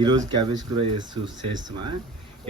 ఈరోజు క్యాబేజ్ కూర చేస్తున్నా.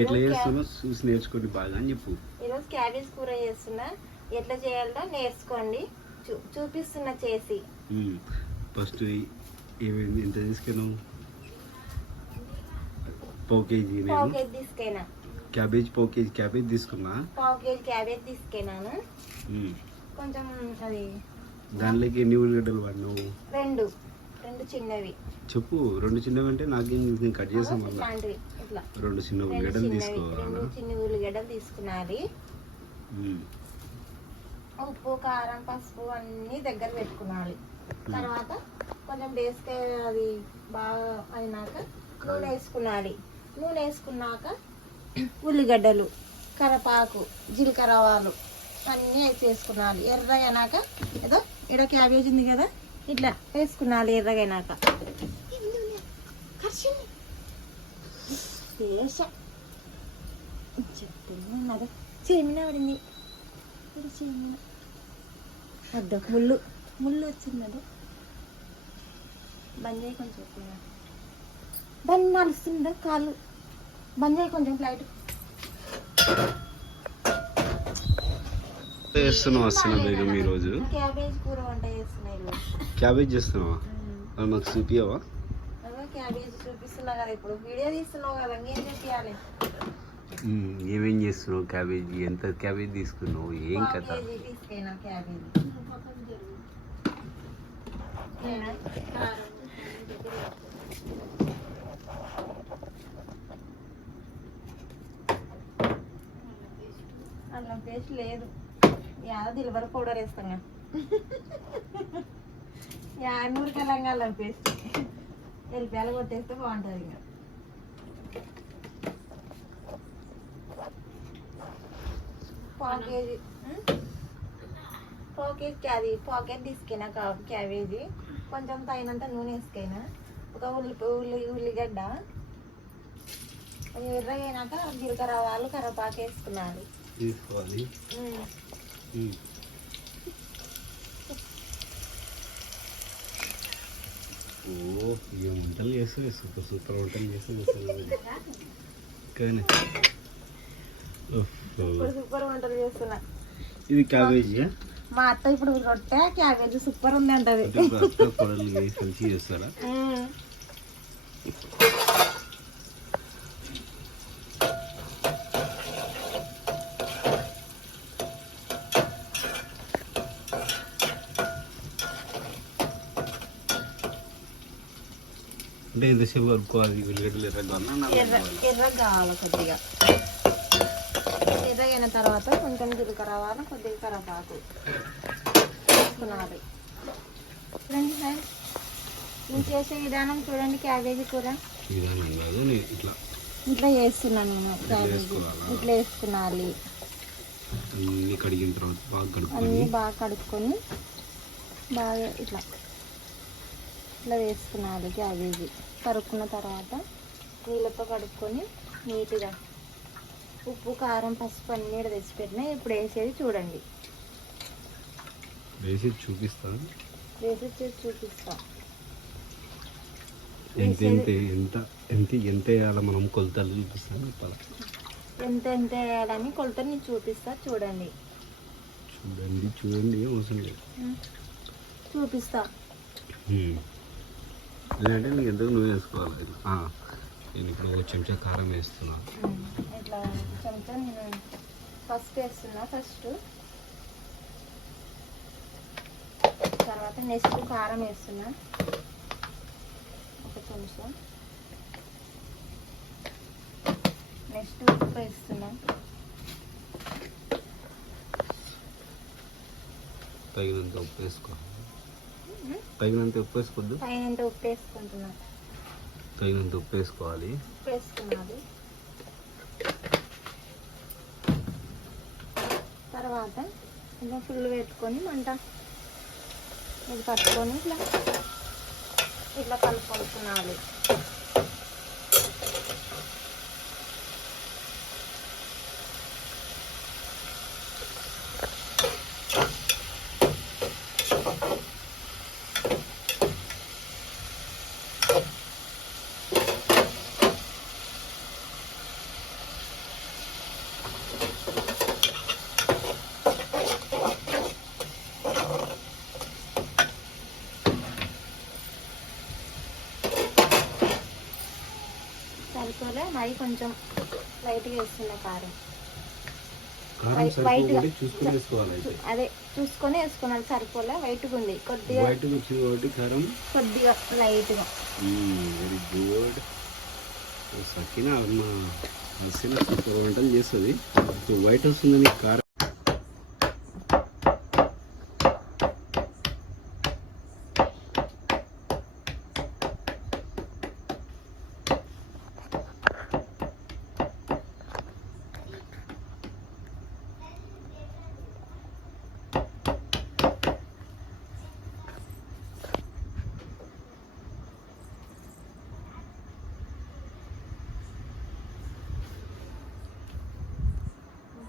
ఎట్లా చేస్తున్నా చూసి నేర్చుకోండి బాగా అని చెప్పు. ఈరోజు క్యాబేజ్ కూర చేస్తున్నా, ఎట్లా చేయాలో నేర్చుకోండి. చూపిస్తున్నా చేసి. ఫస్ట్ ఏమైంది, ఎంత తీసుకున్నావు? పావు కేజీ తీసుకున్నా. క్యాబేజ్ పావు కేజీ క్యాబేజ్ తీసుకున్నా. పావు కేజీ క్యాబేజ్ తీసుకున్నాను. కొంచెం అది దాంట్లోకి ఎన్ని ఉల్లిగడ్డలు పడినావు? రెండు చిన్నవి. చెప్పు. రెండు చిన్నవి అంటే నాకేం కట్ చేసాం. రెండు చిన్న ఉల్లిగడ్డలు తీసుకోవాలి. రెండు చిన్న ఉల్లిగడ్డలు తీసుకున్నది. ఉప్పు, కారం, పసుపు అన్ని దగ్గర పెట్టుకున్నాలి. తర్వాత కొంచెం బేస్కాయ అది బాగా అయినాక నూనె వేసుకున్నాలి. నూనె వేసుకున్నాక ఉల్లిగడ్డలు, కరివేపాకు, జీలకర్ర ఆవాలు అన్నీ వేసుకున్నాలి. ఎర్రగైనాక ఏదో ఇక్కడ క్యాబేజ్ ఉంది కదా, ఇట్లా వేసుకున్నాలి. ఎర్రగైనాక చెప్తున్నది చేమిన పడింది. వద్దు, ముళ్ళు వచ్చింది. బంద్ చేయి కొంచెం. బంద్ నలుస్తుందా కాళ్ళు? బంద్ చేయి కొంచెం ఫ్లైట్. చేస్తున్నావు ఈరోజు? క్యాబేజ్ కూర వంట చేస్తున్నా. క్యాబేజ్ చేస్తున్నావా? మాకు చూపియవా? క్యాబేజ్ చూపిస్తున్నా కదా, ఇప్పుడు వీడియో తీస్తున్నావు కదా, ఏం చెప్పాలి? ఏమేం చేస్తున్నావు? క్యాబేజ్ ఎంత క్యాబేజ్ తీసుకున్నావు? ఏం కథ? తీసుకున్నా క్యాబేజ్. అల్లం పేస్ట్ లేదు. దిల్వర్ పౌడర్ వేస్తాం. నూరికెళ్ళంగా అల్లం పేస్ట్ ఎల్లిపాయలు కొట్టేస్తే బాగుంటుంది. ఇంకా పాకెట్ తీసుకున్నా క్యాబేజీ. కొంచెం తగినంత నూనె వేసుకైనా, ఒక ఉల్లిగడ్డ ఎర్రగైనాక జీలకర్ర ఆవాలు, కరివేపాకు వేసుకున్నాను. తీసుకోవాలి. వంటలు చేస్తే సూపర్ వంటలు చేస్తే కానీ సూపర్ వంటలు చేస్తున్నా. ఇది క్యాబేజీ. మా అత్త ఇప్పుడు రొట్టె క్యాబేజీ సూపర్ ఉంది అంటది. కలిసి చేస్తారా? అంటే ఎంతసేపు కలుపుకోవాలి? ఉల్లిగడ్డలు ఎర్ర కావాలి. కొద్దిగా ఎర్రగైన తర్వాత కొంచెం జీలకర్ర ఆవాలు, కొద్దిగా కరివేపాకు వేసుకున్నారు. చూడండి సార్, నేను చేసే విధానం చూడండి. క్యాబేజీ కూర ఇట్లా చేస్తున్నాను నేను. క్యాబేజీ ఇట్లా వేసుకున్నాలి. అన్నీ బాగా కడుక్కొని బాగా ఇట్లా వేసుకున్నాలి. క్యాబేజీ కడుక్కున్న తర్వాత నీళ్ళతో కడుక్కొని నీట్గా ఉప్పు, కారం, పసుపు అన్నీ తెచ్చి పెట్టినా. ఇప్పుడు వేసేది చూడండి. వేసి చూపిస్తా. ఎంత వేయాలి మనం? కొలతలు చూపిస్తాను. చెప్పాలి ఎంత వేయాలని కొలతలు నేను చూపిస్తా. చూడండి అవసరం లేదు, చూపిస్తా. ఎందుకంటే నీకు ఎందుకు నువ్వు వేసుకోవాలి. నేను ఇప్పుడు ఒక చెంచా కారం వేస్తున్నా. ఇట్లా చెంచా నేను ఫస్ట్ వేస్తున్నా. తర్వాత నెక్స్ట్ కారం వేస్తున్నా ఒక చెంచా. నెక్స్ట్ ఉప్పు వేస్తున్నా. తగినంత ఉప్పు వేసుకోవాలి. తగినంత ఉప్పు వేసుకోవద్దు. తగినంత ఉప్పు వేసుకుంటున్నా. తగినంత ఉప్పు వేసుకోవాలి. వేసుకున్నది తర్వాత ఇంకా ఫుల్ పెట్టుకొని మంట ఇది పట్టుకొని ఇట్లా కలుపుకుంటున్నాలి. సరిపోలే మరి కొంచెం లైట్గా వేస్తున్నా కారం. కారం వైట్ సరిపోకుండా చూసుకొని వేసుకోవాలి అయితే. అదే చూసుకొని వేసుకున్నాను, సరిపోలే వైట్గా ఉంది కొద్దిగా, వైట్ వచ్చింది కాబట్టి కారం కొద్దిగా లైట్గా. Very good. సకినా మా హసీన సూపర్ వంటలు చేస్తుంది. వైట్ వస్తుందని కారం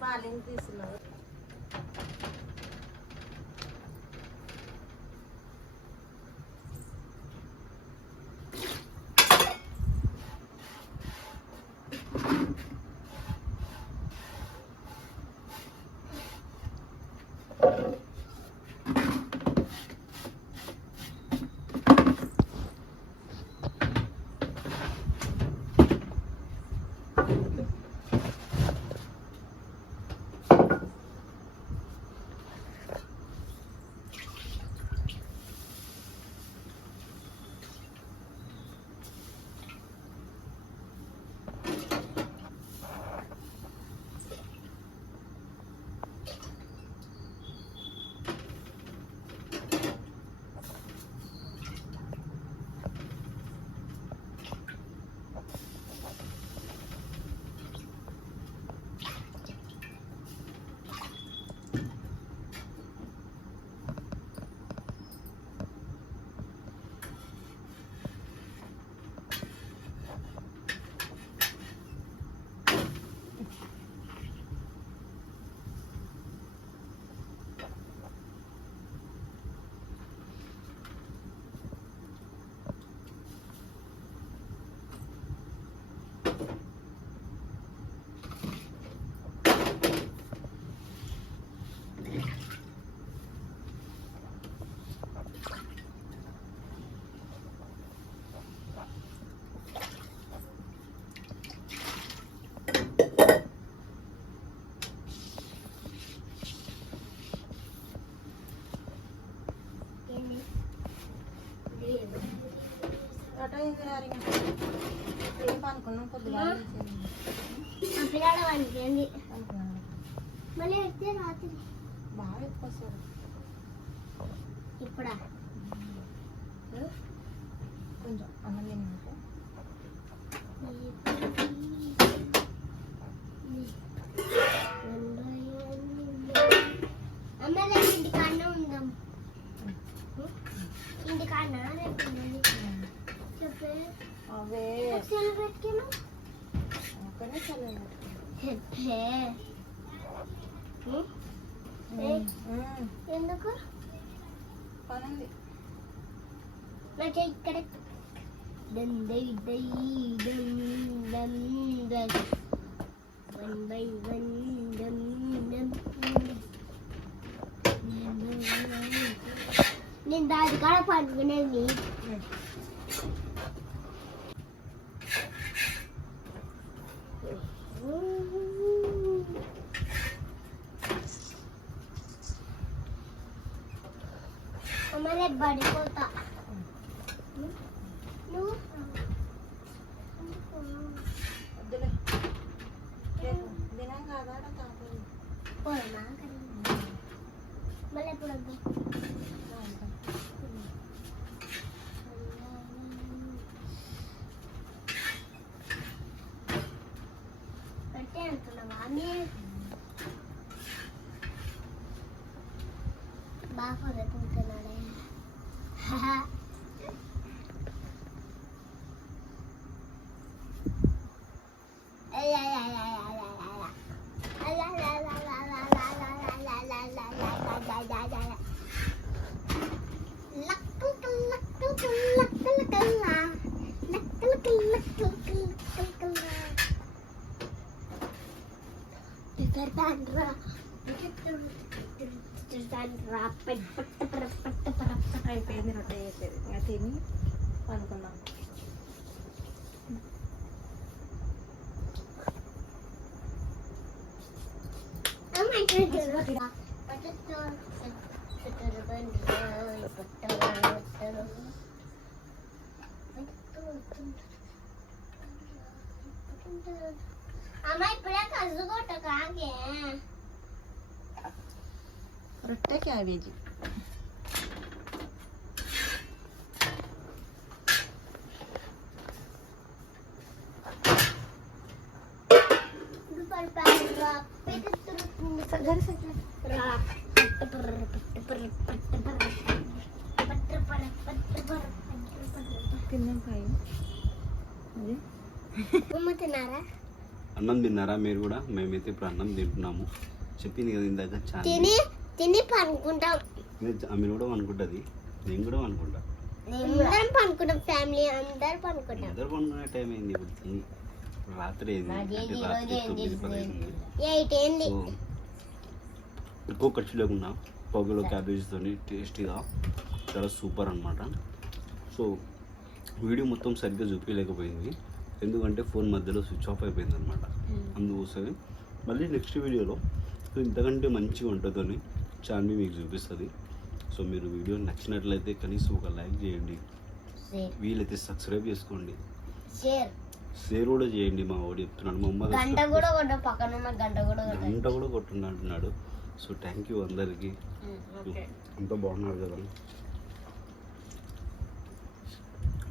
బాలింగ్ తీసుకున్నారు. ఏం పనుకున్నాం కొద్దిగా మళ్ళీ వస్తే రాత్రి బాగా ఎక్కువస్తారు. ఇప్పుడా కొంచెం అన్నం తిన్నాక అమ్మ రేపు ఇంటికాడనే ఉందాం. ఇంటికాడనా రేపు చెప్పే అవే పెట్టాను ఒకనే చల్లగా చెప్పే ఎందుకు పనుంది నాకు ఇక్కడ నేను దాని కాడ పడుకునేది. అమ్మ రేపు పడిపోతా. నువ్వు వద్దులే రేపు దినం కాదా తాతది పోదమ్మా మళ్ళీ ఎప్పుడు వద్దు. పెట్టే అంటున్నావా మీ బాగా రేపుతున్నాడే. అయిపోయింది రొట్టె చేసేది ఇంకా తిని పనుకున్నాం. అమ్మ ఇప్పుడే కసు కొట్టకాగే రొట్టె క్యాబేజీ. తిన్నారా? అన్నం తిన్నారా మీరు కూడా? మేమైతే ఇప్పుడు అన్నం తింటున్నాము. చెప్పింది కదా ఇందాక తిని తిని పనుకుంటాం. ఆమె కూడా అనుకుంటుంది, నేను కూడా అనుకుంటా. అందరం పనుకుంటాం, ఫ్యామిలీ అందరు పనుకుంటాం. అందరు పనుకునే టైం అయింది ఇప్పుడు. తిని రాత్రి అయింది, అంటే రాత్రి 9-10 అయింది. సో ఎక్కువ ఖర్చు లేకుండా పొగలో క్యాబేజీతో టేస్టీగా చాలా సూపర్ అనమాట. సో వీడియో మొత్తం సరిగ్గా చూపించలేకపోయింది, ఎందుకంటే ఫోన్ మధ్యలో స్విచ్ ఆఫ్ అయిపోయింది అనమాట. అందుకోసమే మళ్ళీ నెక్స్ట్ వీడియోలో ఇంతకంటే మంచి వంటతోని చాన్వి మీకు చూపిస్తుంది. సో మీరు వీడియో నచ్చినట్లయితే కనీసం ఒక లైక్ చేయండి, వీలైతే సబ్స్క్రైబ్ చేసుకోండి, షేర్ కూడా చేయండి. మా వాడు చెప్తున్నాడు, మా అమ్మ గంట కూడా కొట్టున్నా అంటున్నాడు. సో థ్యాంక్ యూ అందరికీ. అంతా బాగున్నారు కదా.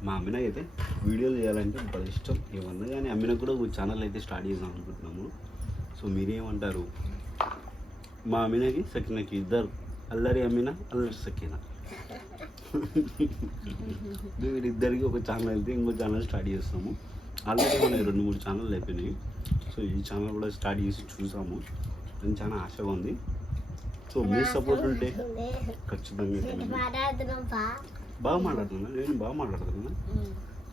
మా అమ్మిన అయితే వీడియోలు చేయాలంటే బాగా ఇష్టం. ఏమన్నా కానీ అమ్మిన కూడా ఒక ఛానల్ అయితే స్టార్ట్ చేద్దాం అనుకుంటున్నాము. సో మీరేమంటారు? మా అమ్మినకి సకీనాకి ఇద్దరు, అల్లరి అమ్మిన అల్లరి సకీనా, వీరిద్దరికి ఒక ఛానల్ అయితే ఇంకో ఛానల్ స్టార్ట్ చేస్తాము. ఆల్రెడీ మన 2-3 ఛానల్ అయిపోయినాయి. సో ఈ ఛానల్ కూడా స్టార్ట్ చేసి చూసాము, అని చాలా ఆశగా ఉంది. సో మీ సపోర్ట్ ఉంటే ఖచ్చితంగా. బాగా మాట్లాడుతున్నా, నేను బాగా మాట్లాడుతున్నా,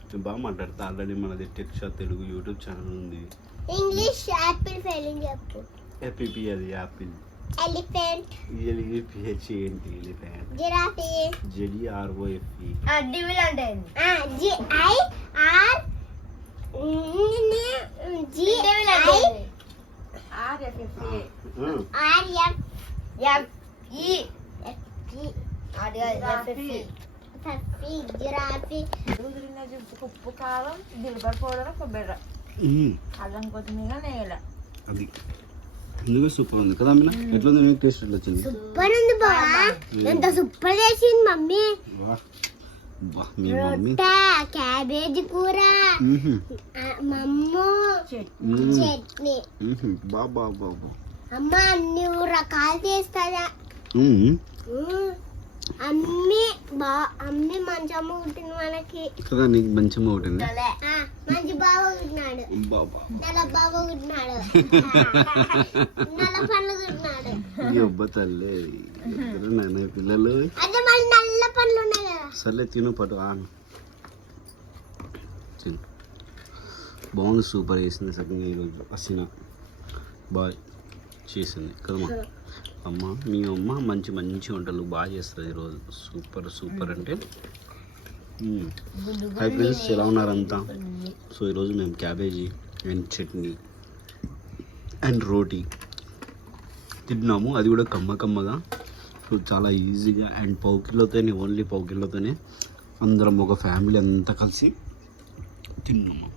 నేను బాగా మాట్లాడతా. ఆల్రెడీ మనది టెక్షా తెలుగు యూట్యూబ్ ఛానల్ ఉంది. ఇంగ్లీష్ యాపిల్ ఫెయిలింగ్ చెప్పు. ఏపీపీ అది యాపిల్. ఎలిఫెంట్ ఎలిపిహెచ్ ఏంటి? ఎలిఫెంట్. Giraffe JEROFE. డివిల్ అంటే GIR ఉప్పు, కారం, దిల్బర్ పౌడర్, కొబ్బరి, అల్లం, కొత్తిమీర, నెయ్యి. అది ఎందుకు సూపర్ ఉంది కదా అమ్మిన? ఎట్లా ఉంది? మీకు టేస్ట్ ఎట్లా వచ్చింది? సూపర్ ఉంది బావా, ఎంత సూపర్ చేసింది మమ్మీ. మీ మమ్మీ క్యాబేజీ కూర, మమ్ము చట్నీ, బాబా అమ్మ అన్ని రకాలు చేస్తారా. అమ్మి మంచి అమ్మ పుట్టింది మనకి కదా. నీకు మంచి అమ్మ పుట్టింది, మంచి బావ పుట్టినాడు, నల్ల బావ పుట్టినాడు, నల్ల పండ్లు పుట్టినాడు. అబ్బా తల్లి, నాన్న పిల్లలు. అదే మళ్ళీ నల్ల పండ్లు ఉన్నాయి కదా. సర్లే తిను, పట్టు ఆను తిను. బాగుంది, సూపర్ చేసింది సగంగా ఈరోజు. అసినా బాగా చేసింది కదమ్మా. అమ్మ మీ అమ్మ మంచి మంచి వంటలు బాగా చేస్తుంది ఈరోజు. సూపర్ అంటే. హై ఫ్రెండ్స్, ఎలా ఉన్నారంతా? సో ఈరోజు మేము క్యాబేజీ అండ్ చట్నీ అండ్ రోటీ తిన్నాము, అది కూడా కమ్మగా. సో చాలా ఈజీగా అండ్ ఓన్లీ 1 కిలోతోనే అందరం ఒక ఫ్యామిలీ అంతా కలిసి తిన్నాము.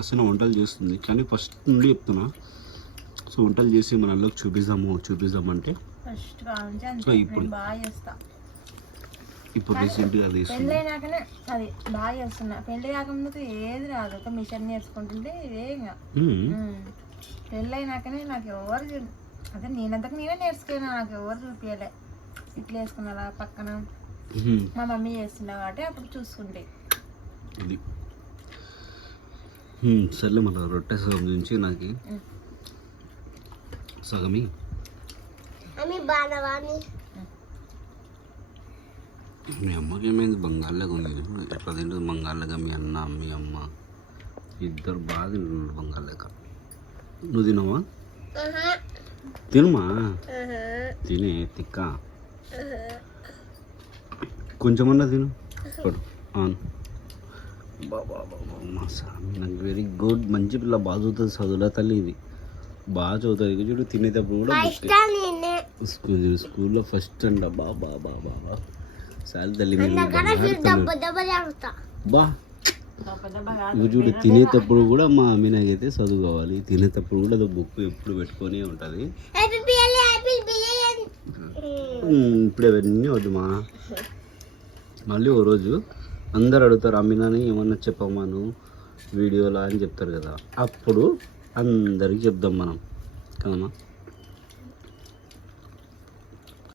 అసలు వంటలు చేస్తుంది, కానీ ఫస్ట్ నుండి చెప్తున్నా. సో వంటలు చేసి మన వాళ్ళకి చూపిద్దామంటే సో ఇప్పుడు రీసెంట్గా అది పెళ్ళైనాకనే అది బాగా చేస్తున్నా. పెళ్ళి కాకముందుకు ఏది రాదు, ఒక మిషన్ నేర్చుకుంటుంటే ఏం పెళ్ళైనాకనే నాకు ఎవరు అదే నేనంతకు నేనే నేర్చుకున్నా, నాకు ఎవరు చూపించలే. ఇట్లా వేసుకున్నా పక్కన మా మమ్మీ చేస్తున్నా కాబట్టి అప్పుడు చూసుకుంటే. అది సర్లే, మన రొట్టె సగం నుంచి నాకు సగమి. మీ అమ్మకి ఏమైంది? బంగాళ్ళగా ఉంది. ఎట్లా తింటుంది బంగాళ్ళగా? మీ అన్న మీ అమ్మ ఇద్దరు బాగా తింటున్నారు బంగాళ్ళక. నువ్వు తినవా? తినమా, తినే తిక్క. కొంచెమన్నా తిను. అవును, బాబా మా స్వామి నాకు వెరీ గుడ్. మంచి పిల్ల, బాగా చదువుతుంది, చదువుల తల్లి ఇది బాగా చదువుతుంది. ఇక చూడు తినేటప్పుడు కూడా స్కూల్లో ఫస్ట్ అంట. బాబా బాబా సార్ తల్లి బా. ఇక చూడు తినేటప్పుడు కూడా మా అమ్మినాకి అయితే చదువుకోవాలి. తినేటప్పుడు కూడా అది బుక్ ఎప్పుడు పెట్టుకొని ఉంటుంది. ఇప్పుడు అవన్నీ వద్దు మా. మళ్ళీ ఓ రోజు అందరు అడుగుతారు అమ్మినాని ఏమన్నా చెప్పమాను వీడియోలా అని చెప్తారు కదా, అప్పుడు అందరికి చెప్దాం మనం కదమ్మా.